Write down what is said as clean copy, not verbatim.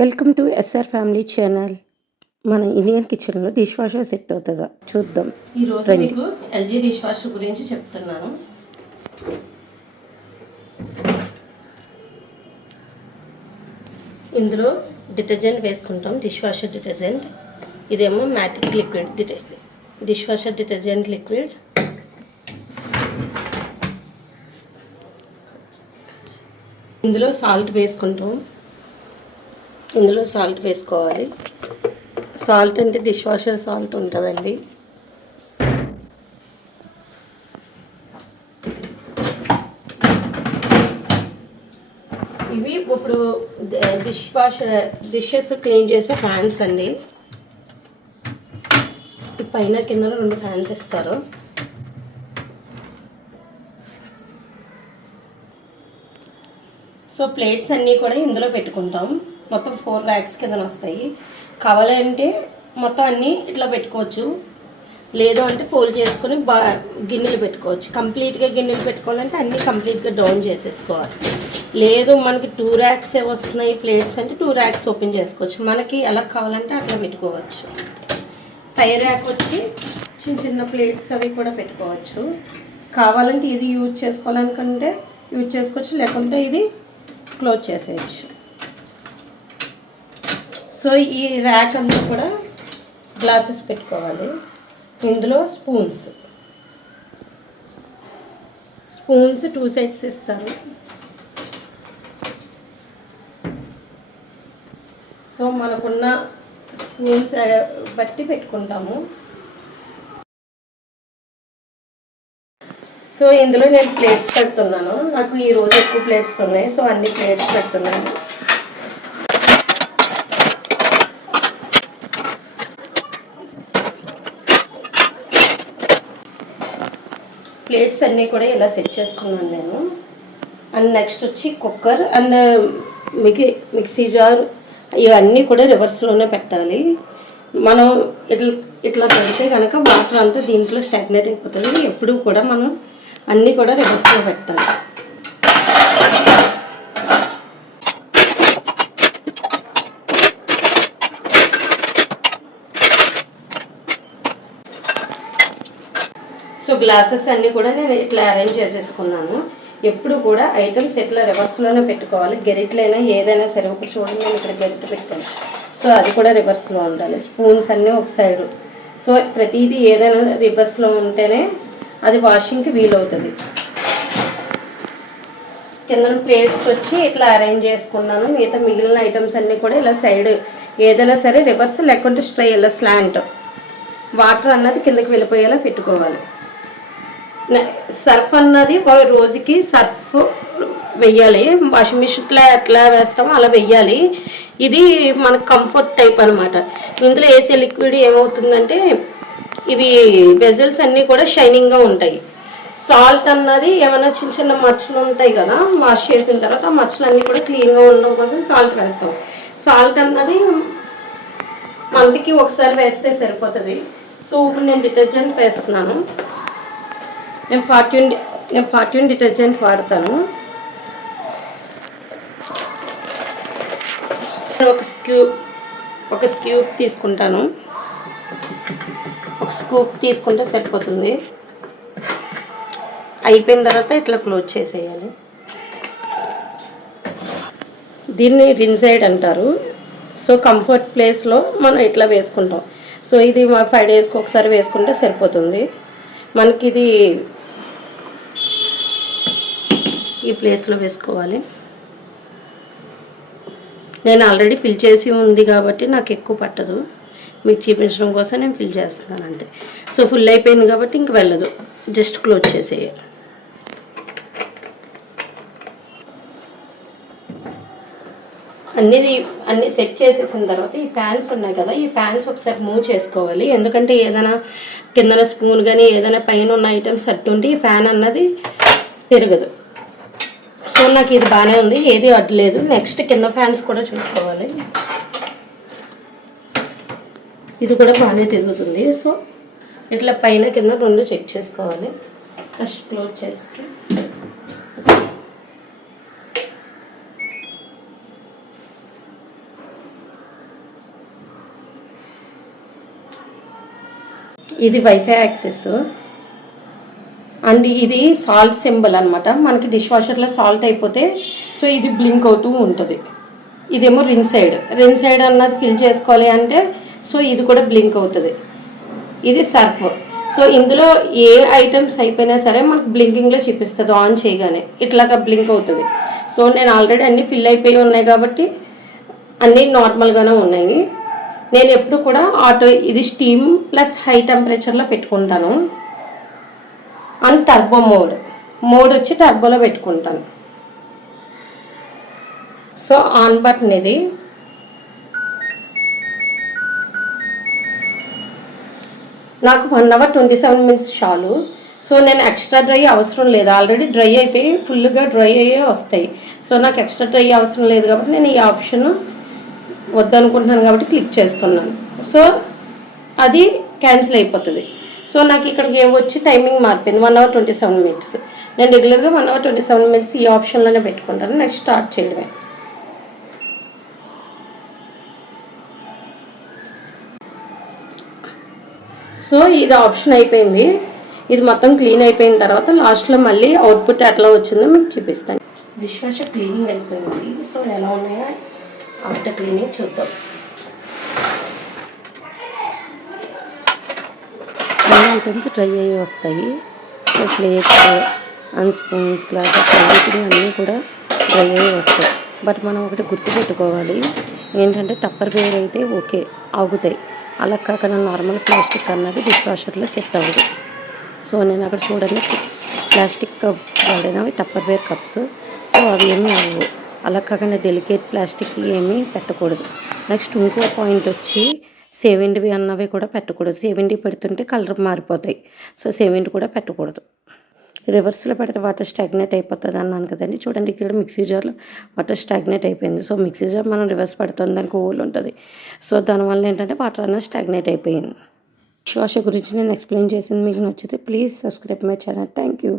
Welcome to SR family channel. మన Indian కిచెన్లో dish washer set అవుతుందా చూద్దాం. ఈరోజు మీకు ఎల్జీ డిష్ వాషర్ గురించి చెప్తున్నాను. ఇందులో డిటర్జెంట్ వేసుకుంటాం, డిష్ వాషర్ డిటర్జెంట్. ఇదేమో మ్యాటిక్ liquid dish washer detergent liquid. ఇందులో సాల్ట్ వేసుకుంటాం. ఇందులో సాల్ట్ వేసుకోవాలి. సాల్ట్ అంటే డిష్ వాషర్ సాల్ట్ ఉంటుందండి. ఇవి ఇప్పుడు డిషెస్ క్లీన్ చేసే ఫ్యాన్స్ అండి. పైన కింద 2 ఫ్యాన్స్ ఇస్తారు. సో ప్లేట్స్ అన్నీ కూడా ఇందులో పెట్టుకుంటాం. మొత్తం 4 ర్యాక్స్ కింద వస్తాయి. కావాలంటే మొత్తం అన్నీ ఇట్లా పెట్టుకోవచ్చు, లేదు అంటే ఫోల్డ్ చేసుకొని గిన్నెలు పెట్టుకోవచ్చు. కంప్లీట్గా గిన్నెలు పెట్టుకోవాలంటే అన్నీ కంప్లీట్గా డౌన్ చేసేసుకోవాలి. లేదు మనకి 2 ర్యాక్సే వస్తున్నాయి ప్లేట్స్ అంటే 2 ర్యాక్స్ ఓపెన్ చేసుకోవచ్చు. మనకి ఎలా కావాలంటే అట్లా పెట్టుకోవచ్చు. పై ర్యాక్ వచ్చి చిన్న చిన్న ప్లేట్స్ అవి కూడా పెట్టుకోవచ్చు. కావాలంటే ఇది యూజ్ చేసుకోవాలనుకుంటే యూజ్ చేసుకోవచ్చు, లేకుంటే ఇది క్లోజ్ చేసేయచ్చు. సో ఈ ర్యాక్ అంతా కూడా గ్లాసెస్ పెట్టుకోవాలి. ఇందులో స్పూన్స్ 2 సైడ్స్ ఇస్తారు. సో మనకున్న స్పూన్స్ బట్టి పెట్టుకుంటాము. సో ఇందులో నేను ప్లేట్స్ పెడుతున్నాను. నాకు ఈరోజు ఎక్కువ ప్లేట్స్ ఉన్నాయి, సో అన్ని ప్లేట్స్ పెడుతున్నాను. ప్లేట్స్ అన్నీ కూడా ఇలా సెట్ చేసుకున్నాను నేను. అండ్ నెక్స్ట్ వచ్చి కుక్కర్ అండ్ మిక్సీ జార్, ఇవన్నీ కూడా రివర్స్లోనే పెట్టాలి. మనం ఇట్లా పెడితే కనుక వాటర్ అంతా దీంట్లో స్టాగ్నేట్ అయిపోతుంది. ఎప్పుడు కూడా మనం అన్నీ కూడా రివర్స్లో పెట్టాలి. సో గ్లాసెస్ అన్నీ కూడా నేను ఇట్లా అరేంజ్ చేసేసుకున్నాను. ఎప్పుడు కూడా ఐటమ్స్ ఇట్లా రివర్స్లోనే పెట్టుకోవాలి. గెరిట్లైనా ఏదైనా సరే. ఒక చూడండి, నేను ఇక్కడ గెరిట్ పెట్టాను, సో అది కూడా రివర్స్లో ఉండాలి. స్పూన్స్ అన్నీ ఒక సైడు. సో ప్రతిదీ ఏదైనా రివర్స్లో ఉంటేనే అది వాషింగ్కి వీలవుతుంది. కింద ప్లేట్స్ వచ్చి ఇట్లా అరేంజ్ చేసుకున్నాను. మిగిలిన ఐటమ్స్ అన్నీ కూడా ఇలా సైడ్ ఏదైనా సరే రివర్స్, లేకుంటే స్ట్రై ఇలా స్లాంట్. వాటర్ అన్నది కిందకి వెళ్ళిపోయేలా పెట్టుకోవాలి. సర్ఫ్ అన్నది రోజుకి సర్ఫ్ వెయ్యాలి. వాషింగ్ మిషన్లో ఎట్లా వేస్తామో అలా వెయ్యాలి. ఇది మనకు కంఫర్ట్ టైప్ అనమాట. ఇందులో వేసే లిక్విడ్ ఏమవుతుందంటే ఇవి వెజల్స్ అన్నీ కూడా షైనింగ్గా ఉంటాయి. సాల్ట్ అన్నది ఏమైనా చిన్న చిన్న మచ్చలు ఉంటాయి కదా, వాష్ చేసిన తర్వాత ఆ మచ్చలు అన్నీ కూడా క్లీన్గా ఉండడం కోసం సాల్ట్ వేస్తాం. సాల్ట్ అన్నది మంత్కి ఒకసారి వేస్తే సరిపోతుంది. సో ఇప్పుడు నేను డిటర్జెంట్ వేస్తున్నాను. నేను ఫార్చ్యూన్ డిటర్జెంట్ వాడతాను. ఒక స్క్యూబ్ తీసుకుంటాను. ఒక స్కూప్ తీసుకుంటే సరిపోతుంది. అయిపోయిన తర్వాత ఇట్లా క్లోజ్ చేసేయాలి. దీన్ని రిన్సైడ్ అంటారు. సో కంఫర్ట్ ప్లేస్లో మనం ఇట్లా వేసుకుంటాం. సో ఇది 5 డేస్కి ఒకసారి వేసుకుంటే సరిపోతుంది. మనకి ఇది ఈ ప్లేస్లో వేసుకోవాలి. నేను ఆల్రెడీ ఫిల్ చేసి ఉంది కాబట్టి నాకు ఎక్కువ పట్టదు. మీకు చూపించడం కోసం నేను ఫిల్ చేస్తున్నాను అంతే. సో ఫుల్ అయిపోయింది కాబట్టి ఇంక వెళ్ళదు, జస్ట్ క్లోజ్ చేసేయాలి. అన్నీ సెట్ చేసేసిన తర్వాత ఈ ఫ్యాన్స్ ఉన్నాయి కదా, ఈ ఫ్యాన్స్ ఒకసారి మూవ్ చేసుకోవాలి. ఎందుకంటే ఏదైనా కిందన స్పూన్ కానీ ఏదైనా పైన ఉన్న ఐటమ్స్ అట్టుంటే ఈ ఫ్యాన్ అన్నది పెరగదు. సో నాకు ఇది బాగానే ఉంది, ఏది అడ్డలేదు. నెక్స్ట్ కింద ఫ్యాన్స్ కూడా చూసుకోవాలి. ఇది కూడా బాగానే తిరుగుతుంది. సో ఇట్లా పైన కింద 2 చెక్ చేసుకోవాలి. ఫస్ట్ క్లోజ్ చేసి ఇది వైఫై యాక్సెస్ అండ్ ఇది సాల్ట్ సింబల్ అనమాట. మనకి డిష్ వాషర్లో సాల్ట్ అయిపోతే సో ఇది బ్లింక్ అవుతూ ఉంటుంది. ఇదేమో రిన్ సైడ్ అన్నది ఫిల్ చేసుకోవాలి అంటే సో ఇది కూడా బ్లింక్ అవుతుంది. ఇది సర్ఫ్. సో ఇందులో ఏ ఐటమ్స్ అయిపోయినా సరే మనకు బ్లింకింగ్లో చూపిస్తుంది. ఆన్ చేయగానే ఇట్లాగా బ్లింక్ అవుతుంది. సో నేను ఆల్రెడీ అన్నీ ఫిల్ అయిపోయి ఉన్నాయి కాబట్టి అన్నీ నార్మల్గానే ఉన్నాయి. నేను ఎప్పుడు కూడా ఇది స్టీమ్ ప్లస్ హై టెంపరేచర్లో పెట్టుకుంటాను. అండ్ టర్బో మోడ్ వచ్చి టర్బోలో పెట్టుకుంటాను. సో ఆన్ బటన్ ఇది. నాకు 1 hour 27 minutes చాలు. సో నేను ఎక్స్ట్రా డ్రై అవసరం లేదు. ఆల్రెడీ డ్రై అయిపోయి ఫుల్గా డ్రై అయ్యే వస్తాయి. సో నాకు ఎక్స్ట్రా డ్రై అవసరం లేదు కాబట్టి నేను ఈ ఆప్షన్ వద్దనుకుంటున్నాను కాబట్టి క్లిక్ చేస్తున్నాను. సో అది క్యాన్సిల్ అయిపోతుంది. సో నాకు ఇక్కడికి వచ్చి టైమింగ్ మారిపోయింది 1 hour 27 minutes. నేను రెగ్యులర్గా 1 hour 27 minutes ఈ ఆప్షన్లోనే పెట్టుకుంటాను. నెక్స్ట్ స్టార్ట్ చేయడమే. సో ఇది ఆప్షన్ అయిపోయింది. ఇది మొత్తం క్లీన్ అయిపోయిన తర్వాత లాస్ట్లో మళ్ళీ అవుట్పుట్ ఎట్లా వచ్చిందో మీకు చూపిస్తాను. డిష్ వాషర్ క్లీనింగ్ అయిపోయింది. సో ఎలా ఉన్నాయో ఆఫ్టర్ క్లీనింగ్ చూద్దాం. అన్ని ఐటమ్స్ డ్రై అయ్యి వస్తాయి. So plates and spoons glasses everything అన్నీ కూడా డ్రై అయ్యి వస్తాయి. బట్ మనం ఒకటి గుర్తుపెట్టుకోవాలి ఏంటంటే టప్పర్వేర్ అయితే ఓకే ఆగుతాయి. అలా కాకుండా నార్మల్ ప్లాస్టిక్ అన్నది డిష్ వాషర్లో సెట్ అవ్వదు. సో నేను అక్కడ చూడండి ప్లాస్టిక్ కప్ వాడినవి టప్పర్వేర్ కప్స్. సో అవి ఏమీ అవ్వవు. అలా కాకుండా డెలికేట్ ప్లాస్టిక్ ఏమీ పెట్టకూడదు. నెక్స్ట్ ఇంకో పాయింట్ వచ్చి సేవిండివి అన్నవి కూడా పెట్టకూడదు. సేవిండి పెడుతుంటే కలర్ మారిపోతాయి. సో సేవిండి కూడా పెట్టకూడదు. రివర్స్లో పెడితే వాటర్ స్టాగ్నేట్ అయిపోతుంది అన్నాను కదండి. చూడండి ఇక్కడ మిక్సీ జార్లో వాటర్ స్టాగ్నేట్ అయిపోయింది. సో మిక్సీ జార్ మనం రివర్స్ పెడుతుంది దానికి హోల్ ఉంటుంది. సో దానివల్ల ఏంటంటే వాటర్ అన్నది స్టాగ్నేట్ అయిపోయింది. డిష్ వాషర్ గురించి నేను ఎక్స్ప్లెయిన్ చేసింది మీకు నచ్చితే please subscribe my channel. Thank you.